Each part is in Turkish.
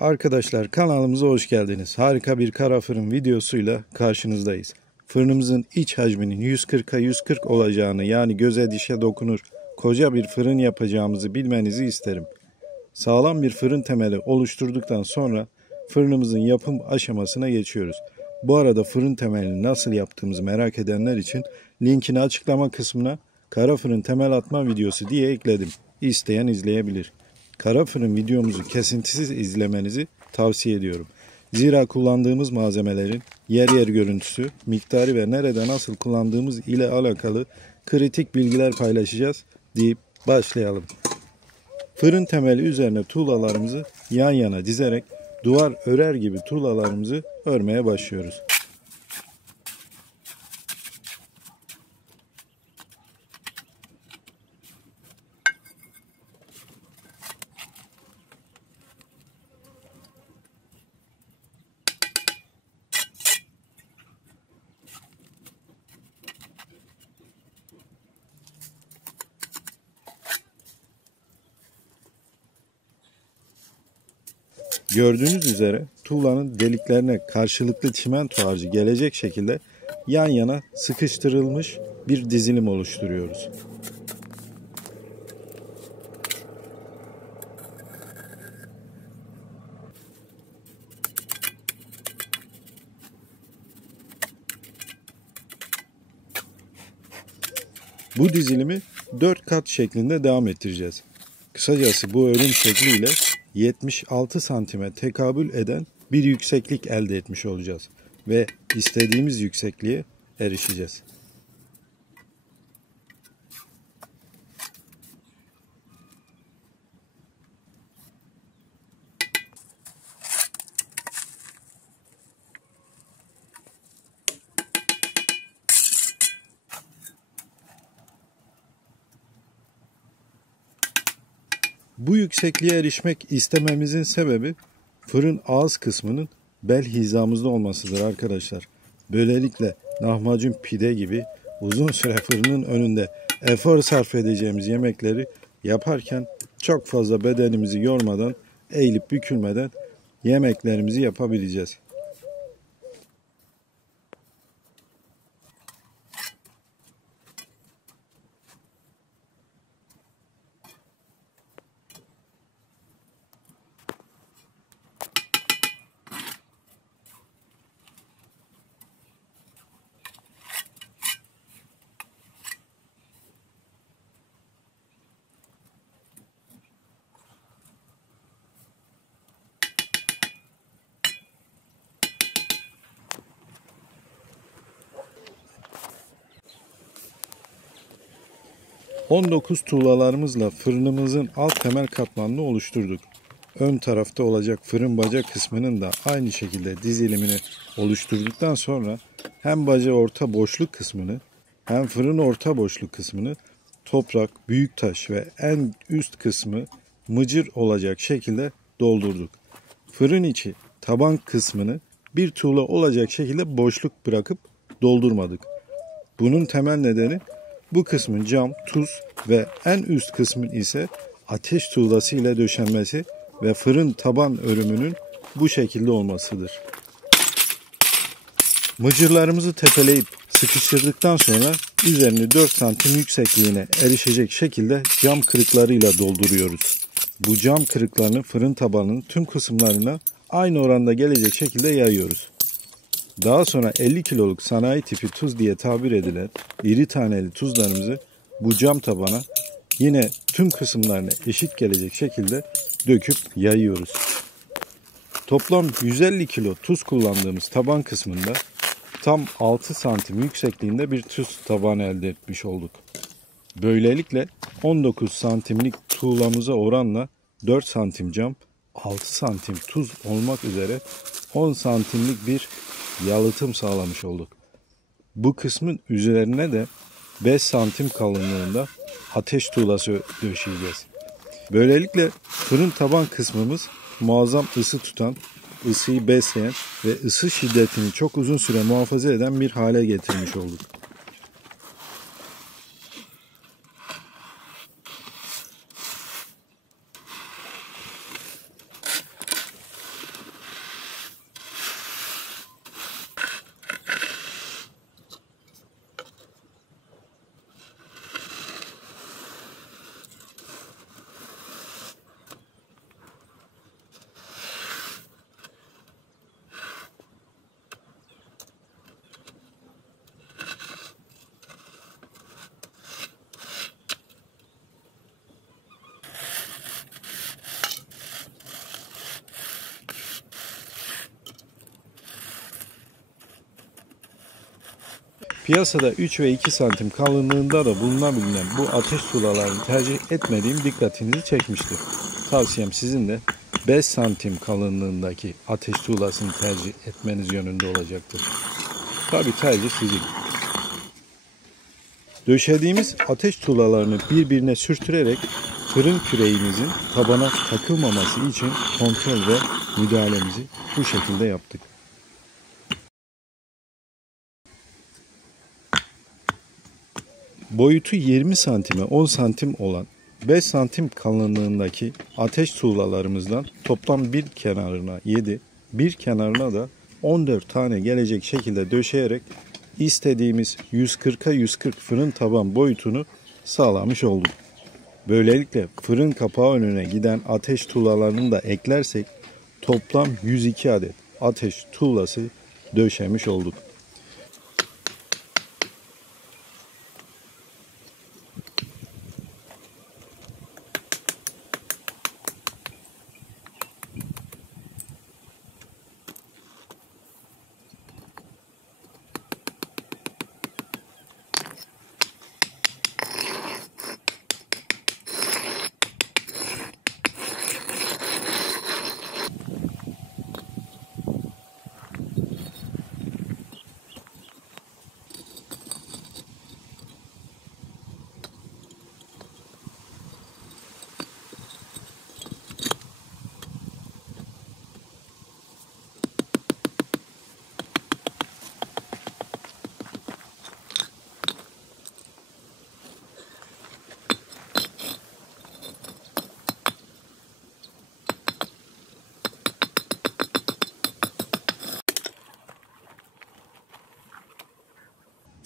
Arkadaşlar kanalımıza hoş geldiniz. Harika bir kara fırın videosuyla karşınızdayız. Fırınımızın iç hacminin 140'a 140 olacağını, yani göze dişe dokunur koca bir fırın yapacağımızı bilmenizi isterim. Sağlam bir fırın temeli oluşturduktan sonra fırınımızın yapım aşamasına geçiyoruz. Bu arada fırın temelini nasıl yaptığımızı merak edenler için linkini açıklama kısmına kara fırın temel atma videosu diye ekledim. İsteyen izleyebilir. Kara fırın videomuzu kesintisiz izlemenizi tavsiye ediyorum. Zira kullandığımız malzemelerin yer yer görüntüsü, miktarı ve nerede nasıl kullandığımız ile alakalı kritik bilgiler paylaşacağız deyip başlayalım. Fırın temeli üzerine tuğlalarımızı yan yana dizerek duvar örer gibi tuğlalarımızı örmeye başlıyoruz. Gördüğünüz üzere tuğlanın deliklerine karşılıklı çimento harcı gelecek şekilde yan yana sıkıştırılmış bir dizilim oluşturuyoruz. Bu dizilimi 4 kat şeklinde devam ettireceğiz. Kısacası bu örüm şekliyle 76 santime tekabül eden bir yükseklik elde etmiş olacağız ve istediğimiz yüksekliğe erişeceğiz. Bu yüksekliğe erişmek istememizin sebebi fırın ağız kısmının bel hizamızda olmasıdır arkadaşlar. Böylelikle lahmacun, pide gibi uzun süre fırının önünde efor sarf edeceğimiz yemekleri yaparken çok fazla bedenimizi yormadan, eğilip bükülmeden yemeklerimizi yapabileceğiz. ...19 tuğlalarımızla fırınımızın alt temel katmanını oluşturduk. Ön tarafta olacak fırın baca kısmının da aynı şekilde dizilimini oluşturduktan sonra... ...hem baca orta boşluk kısmını hem fırın orta boşluk kısmını... ...toprak, büyük taş ve en üst kısmı mıcır olacak şekilde doldurduk. Fırın içi taban kısmını bir tuğla olacak şekilde boşluk bırakıp doldurmadık. Bunun temel nedeni... Bu kısmın cam, tuz ve en üst kısmın ise ateş tuğlası ile döşenmesi ve fırın taban örümünün bu şekilde olmasıdır. Mıcırlarımızı tepeleyip sıkıştırdıktan sonra üzerini 4 santim yüksekliğine erişecek şekilde cam kırıklarıyla dolduruyoruz. Bu cam kırıklarını fırın tabanının tüm kısımlarına aynı oranda gelecek şekilde yayıyoruz. Daha sonra 50 kiloluk sanayi tipi tuz diye tabir edilen iri taneli tuzlarımızı bu cam tabana yine tüm kısımlarına eşit gelecek şekilde döküp yayıyoruz. Toplam 150 kilo tuz kullandığımız taban kısmında tam 6 santim yüksekliğinde bir tuz tabanı elde etmiş olduk. Böylelikle 19 santimlik tuğlamıza oranla 4 santim cam, 6 santim tuz olmak üzere 10 santimlik bir yalıtım sağlamış olduk. Bu kısmın üzerine de 5 santim kalınlığında ateş tuğlası döşeyeceğiz. Böylelikle fırın taban kısmımız muazzam ısı tutan, ısıyı besleyen ve ısı şiddetini çok uzun süre muhafaza eden bir hale getirmiş olduk. Piyasada 3 ve 2 santim kalınlığında da bulunabilen bu ateş tuğlalarını tercih etmediğim dikkatinizi çekmiştir. Tavsiyem sizin de 5 santim kalınlığındaki ateş tuğlasını tercih etmeniz yönünde olacaktır. Tabi tercih sizin. Döşediğimiz ateş tuğlalarını birbirine sürtürerek fırın küreğimizin tabana takılmaması için kontrol ve müdahalemizi bu şekilde yaptık. Boyutu 20 santime 10 santim olan 5 santim kalınlığındaki ateş tuğlalarımızdan toplam bir kenarına 7, bir kenarına da 14 tane gelecek şekilde döşeyerek istediğimiz 140'a 140 fırın taban boyutunu sağlamış olduk. Böylelikle fırın kapağı önüne giden ateş tuğlalarını da eklersek toplam 102 adet ateş tuğlası döşemiş olduk.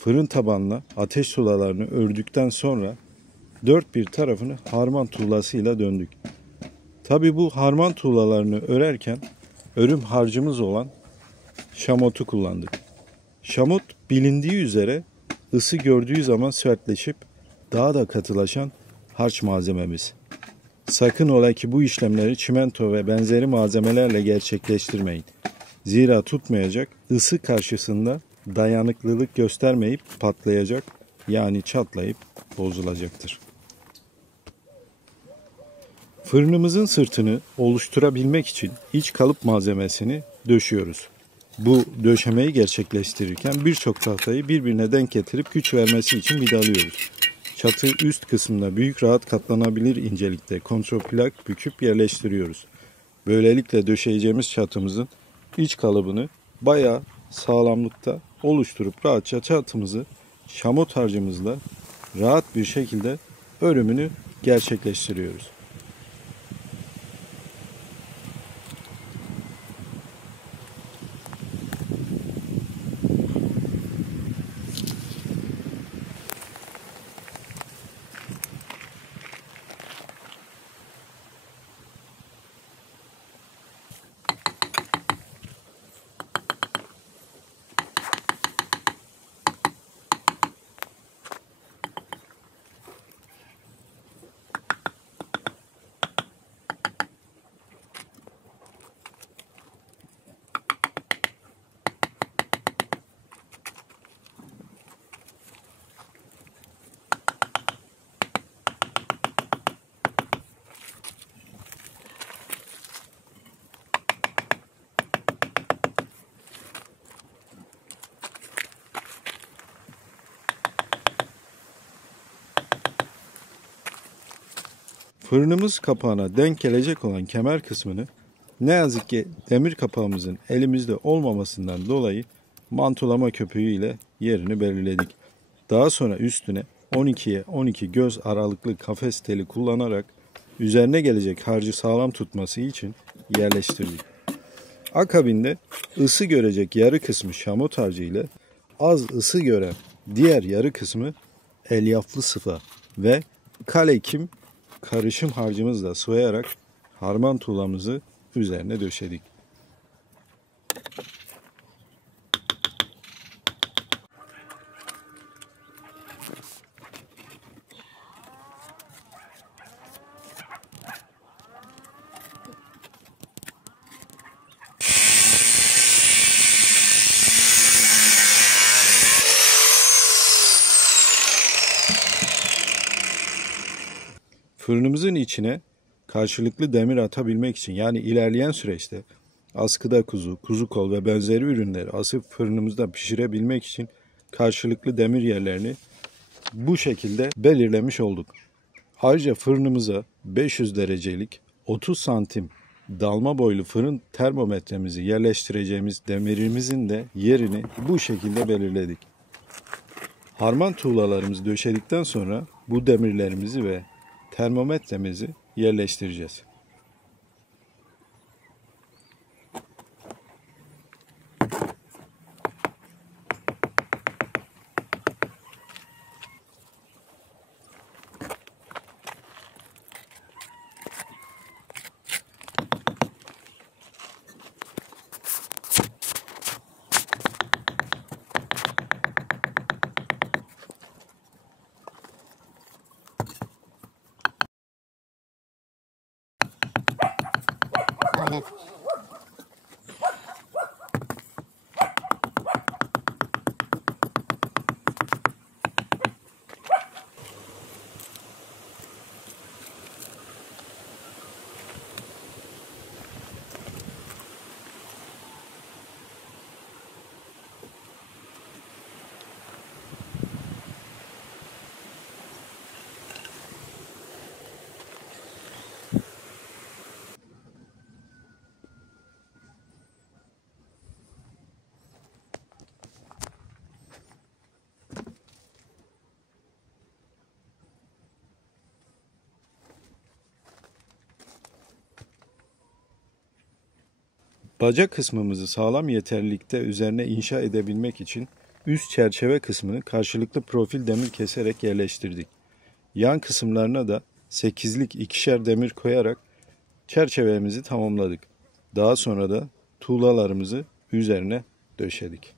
Fırın tabanla ateş tuğlalarını ördükten sonra dört bir tarafını harman tuğlasıyla döndük. Tabi bu harman tuğlalarını örerken örüm harcımız olan şamotu kullandık. Şamot bilindiği üzere ısı gördüğü zaman sertleşip daha da katılaşan harç malzememiz. Sakın ola ki bu işlemleri çimento ve benzeri malzemelerle gerçekleştirmeyin. Zira tutmayacak, ısı karşısında dayanıklılık göstermeyip patlayacak, yani çatlayıp bozulacaktır. Fırınımızın sırtını oluşturabilmek için iç kalıp malzemesini döşüyoruz. Bu döşemeyi gerçekleştirirken birçok tahtayı birbirine denk getirip güç vermesi için vidalıyoruz. Çatı üst kısmında büyük rahat katlanabilir incelikte kontroplak büküp yerleştiriyoruz. Böylelikle döşeyeceğimiz çatımızın iç kalıbını bayağı sağlamlıkta oluşturup rahatça çatımızı şamot harcımızla rahat bir şekilde örümünü gerçekleştiriyoruz. Fırınımız kapağına denk gelecek olan kemer kısmını ne yazık ki demir kapağımızın elimizde olmamasından dolayı mantolama köpüğü ile yerini belirledik. Daha sonra üstüne 12'ye 12 göz aralıklı kafes teli kullanarak üzerine gelecek harcı sağlam tutması için yerleştirdik. Akabinde ısı görecek yarı kısmı şamot harcı ile az ısı gören diğer yarı kısmı elyaflı sıva ve kalekim karışım harcımızla sıvayarak harman tuğlamızı üzerine döşedik. Fırınımızın içine karşılıklı demir atabilmek için, yani ilerleyen süreçte askıda kuzu, kuzu kol ve benzeri ürünleri asıp fırınımızda pişirebilmek için karşılıklı demir yerlerini bu şekilde belirlemiş olduk. Ayrıca fırınımıza 500 derecelik 30 santim dalma boylu fırın termometremizi yerleştireceğimiz demirimizin de yerini bu şekilde belirledik. Harman tuğlalarımızı döşedikten sonra bu demirlerimizi ve termometremizi yerleştireceğiz. Aynen. Bacak kısmımızı sağlam yeterlilikte üzerine inşa edebilmek için üst çerçeve kısmını karşılıklı profil demir keserek yerleştirdik. Yan kısımlarına da 8'lik ikişer demir koyarak çerçevemizi tamamladık. Daha sonra da tuğlalarımızı üzerine döşedik.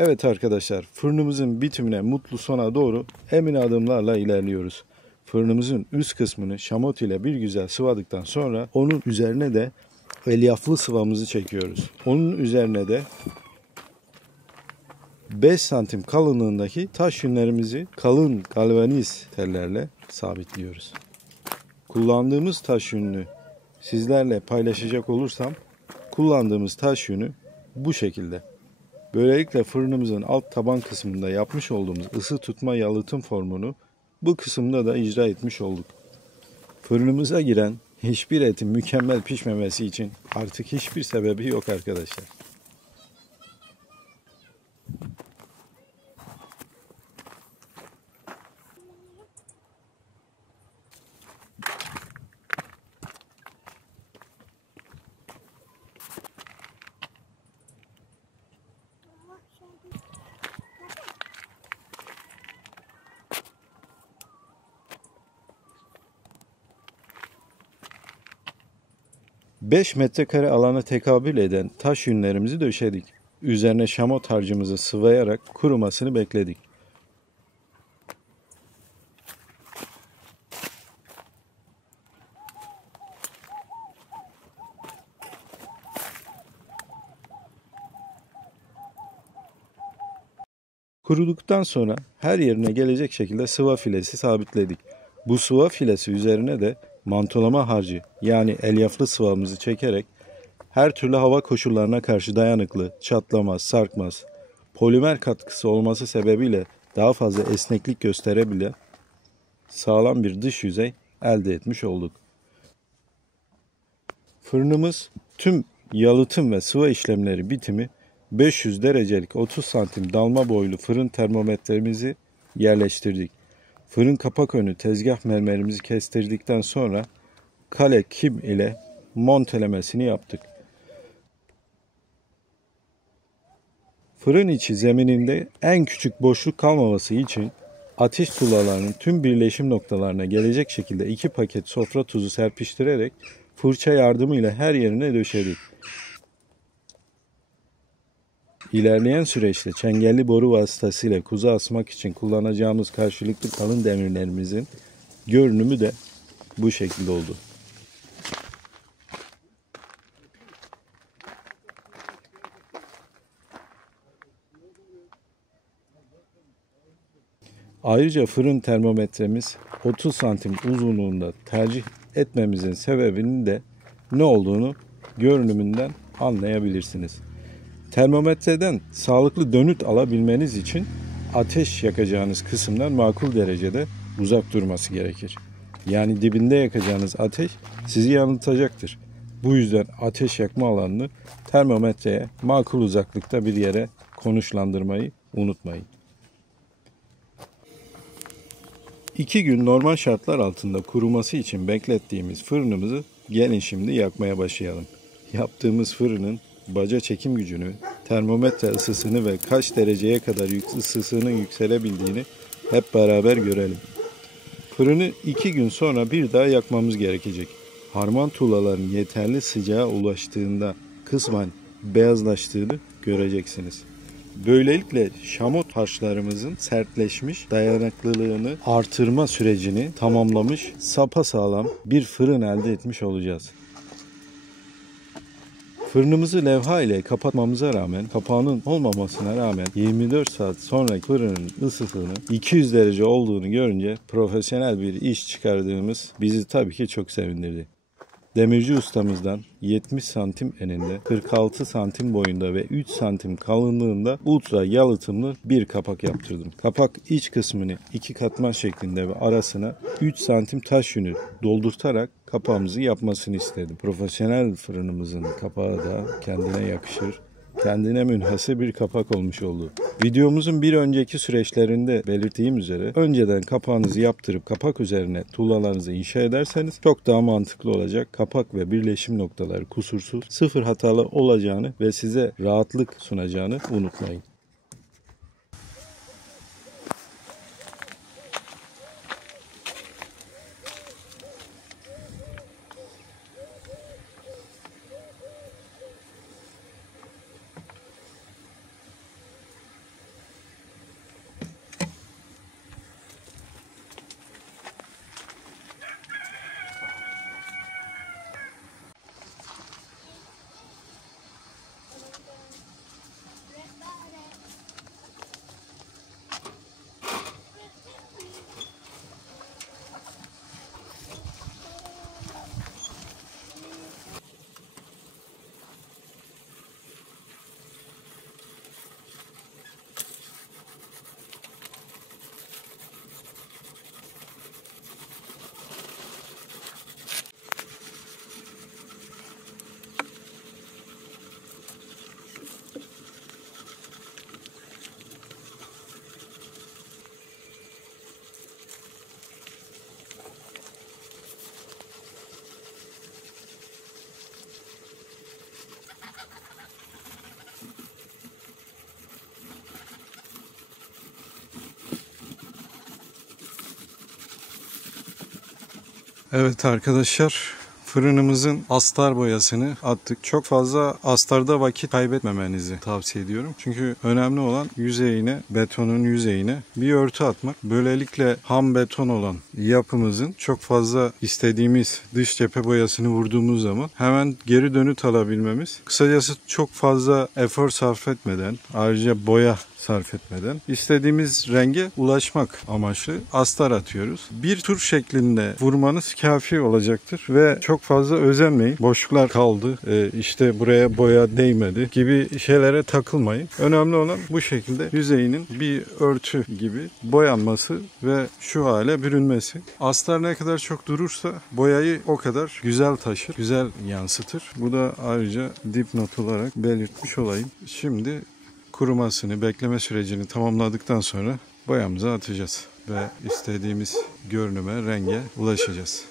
Evet arkadaşlar, fırınımızın bitimine mutlu sona doğru emin adımlarla ilerliyoruz. Fırınımızın üst kısmını şamot ile bir güzel sıvadıktan sonra onun üzerine de elyaflı sıvamızı çekiyoruz. Onun üzerine de 5 santim kalınlığındaki taş yünlerimizi kalın galvaniz tellerle sabitliyoruz. Kullandığımız taş yününü sizlerle paylaşacak olursam, kullandığımız taş yünü bu şekilde. Böylelikle fırınımızın alt taban kısmında yapmış olduğumuz ısı tutma yalıtım formunu bu kısımda da icra etmiş olduk. Fırınımıza giren hiçbir etin mükemmel pişmemesi için artık hiçbir sebebi yok arkadaşlar. Beş metrekare alana tekabül eden taş yünlerimizi döşedik. Üzerine şamot harcımızı sıvayarak kurumasını bekledik. Kuruduktan sonra her yerine gelecek şekilde sıva filesi sabitledik. Bu sıva filesi üzerine de mantolama harcı, yani elyaflı sıvamızı çekerek her türlü hava koşullarına karşı dayanıklı, çatlamaz, sarkmaz, polimer katkısı olması sebebiyle daha fazla esneklik gösterebilen sağlam bir dış yüzey elde etmiş olduk. Fırınımız tüm yalıtım ve sıva işlemleri bitimi 500 derecelik 30 santim dalma boylu fırın termometremizi yerleştirdik. Fırın kapak önü tezgah mermerimizi kestirdikten sonra kale kim ile montelemesini yaptık. Fırın içi zemininde en küçük boşluk kalmaması için ateş tuğlalarının tüm birleşim noktalarına gelecek şekilde 2 paket sofra tuzu serpiştirerek fırça yardımıyla her yerine döşedik. İlerleyen süreçte çengelli boru vasıtasıyla kuzu asmak için kullanacağımız karşılıklı kalın demirlerimizin görünümü de bu şekilde oldu. Ayrıca fırın termometremiz 30 santim uzunluğunda tercih etmemizin sebebinin de ne olduğunu görünümünden anlayabilirsiniz. Termometreden sağlıklı dönüt alabilmeniz için ateş yakacağınız kısımdan makul derecede uzak durması gerekir. Yani dibinde yakacağınız ateş sizi yanıltacaktır. Bu yüzden ateş yakma alanını termometreye makul uzaklıkta bir yere konuşlandırmayı unutmayın. 2 gün normal şartlar altında kuruması için beklettiğimiz fırınımızı gelin şimdi yakmaya başlayalım. Yaptığımız fırının baca çekim gücünü, termometre ısısını ve kaç dereceye kadar ısısının yükselebildiğini hep beraber görelim. Fırını 2 gün sonra bir daha yakmamız gerekecek. Harman tuğlaların yeterli sıcağa ulaştığında kısmen beyazlaştığını göreceksiniz. Böylelikle şamot harçlarımızın sertleşmiş, dayanıklılığını artırma sürecini tamamlamış, sapasağlam bir fırın elde etmiş olacağız. Fırınımızı levha ile kapatmamıza rağmen, kapağının olmamasına rağmen 24 saat sonra fırının ısısının 200 derece olduğunu görünce profesyonel bir iş çıkardığımız bizi tabii ki çok sevindirdi. Demirci ustamızdan 70 santim eninde, 46 santim boyunda ve 3 santim kalınlığında ultra yalıtımlı bir kapak yaptırdım. Kapak iç kısmını 2 katman şeklinde ve arasına 3 santim taş yünü doldurtarak kapağımızı yapmasını istedim. Profesyonel fırınımızın kapağı da kendine yakışır, kendine münhasır bir kapak olmuş oldu. Videomuzun bir önceki süreçlerinde belirttiğim üzere önceden kapağınızı yaptırıp kapak üzerine tuğlalarınızı inşa ederseniz çok daha mantıklı olacak. Kapak ve birleşim noktaları kusursuz, sıfır hatalı olacağını ve size rahatlık sunacağını unutmayın. Evet arkadaşlar, fırınımızın astar boyasını attık. Çok fazla astarda vakit kaybetmemenizi tavsiye ediyorum. Çünkü önemli olan yüzeyine, betonun yüzeyine bir örtü atmak. Böylelikle ham beton olan yapımızın çok fazla istediğimiz dış cephe boyasını vurduğumuz zaman hemen geri dönüt alabilmemiz. Kısacası çok fazla efor sarf etmeden, ayrıca boya sarf etmeden istediğimiz renge ulaşmak amaçlı astar atıyoruz. Bir tur şeklinde vurmanız kafi olacaktır ve çok fazla özenmeyin. Boşluklar kaldı, işte buraya boya değmedi gibi şeylere takılmayın. Önemli olan bu şekilde yüzeyinin bir örtü gibi boyanması ve şu hale bürünmesi. Astar ne kadar çok durursa boyayı o kadar güzel taşır, güzel yansıtır. Bu da ayrıca dipnot olarak belirtmiş olayım. Şimdi kurumasını, bekleme sürecini tamamladıktan sonra boyamızı atacağız ve istediğimiz görünüme, renge ulaşacağız.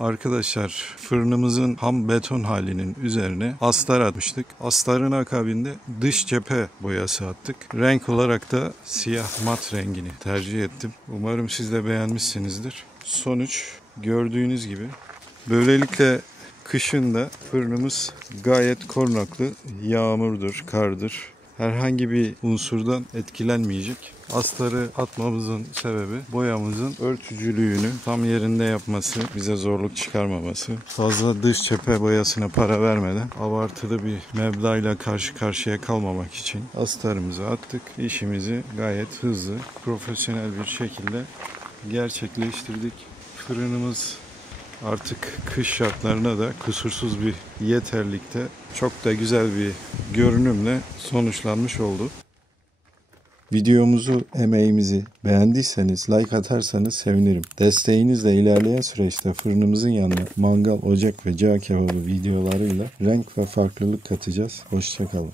Arkadaşlar fırınımızın ham beton halinin üzerine astar atmıştık. Astarın akabinde dış cephe boyası attık. Renk olarak da siyah mat rengini tercih ettim. Umarım siz de beğenmişsinizdir. Sonuç gördüğünüz gibi. Böylelikle kışın da fırınımız gayet korunaklı. Yağmurdur, kardır. Herhangi bir unsurdan etkilenmeyecek. Astarı atmamızın sebebi boyamızın örtücülüğünü tam yerinde yapması, bize zorluk çıkarmaması. Fazla dış cephe boyasına para vermeden abartılı bir meblağla karşı karşıya kalmamak için astarımızı attık. İşimizi gayet hızlı, profesyonel bir şekilde gerçekleştirdik. Fırınımız artık kış şartlarına da kusursuz bir yeterlikte, çok da güzel bir görünümle sonuçlanmış oldu. Videomuzu, emeğimizi beğendiyseniz like atarsanız sevinirim. Desteğinizle ilerleyen süreçte fırınımızın yanına mangal, ocak ve cağ kebabı videolarıyla renk ve farklılık katacağız. Hoşça kalın.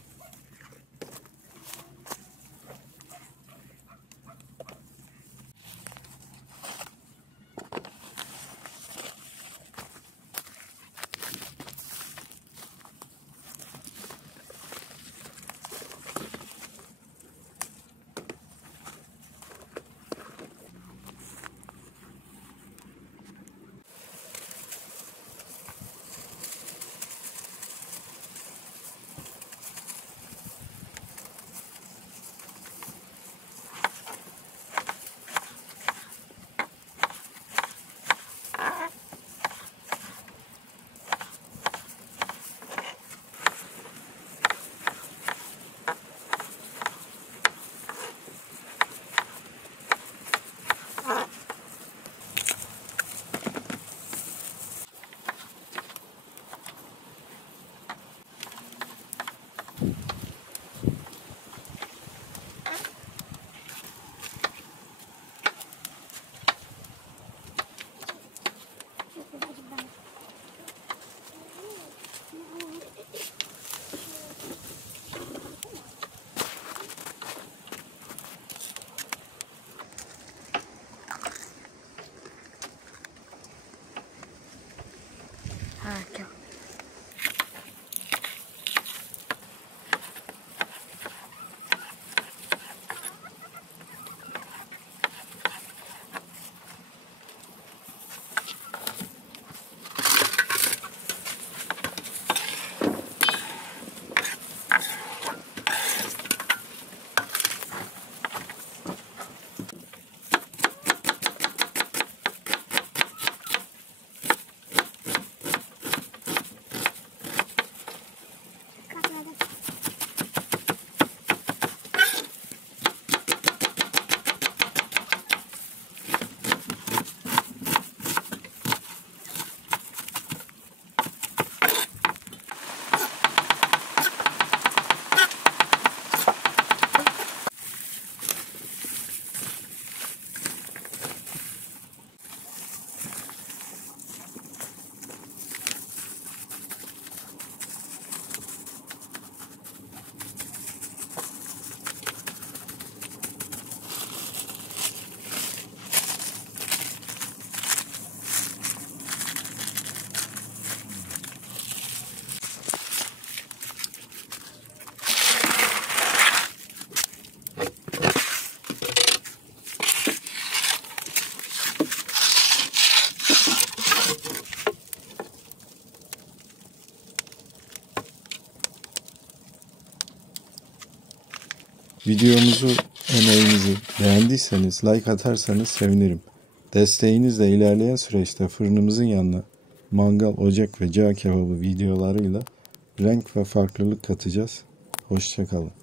Harika. Videomuzu, emeğimizi beğendiyseniz like atarsanız sevinirim. Desteğinizle ilerleyen süreçte fırınımızın yanına mangal, ocak ve cağ kebabı videolarıyla renk ve farklılık katacağız. Hoşça kalın.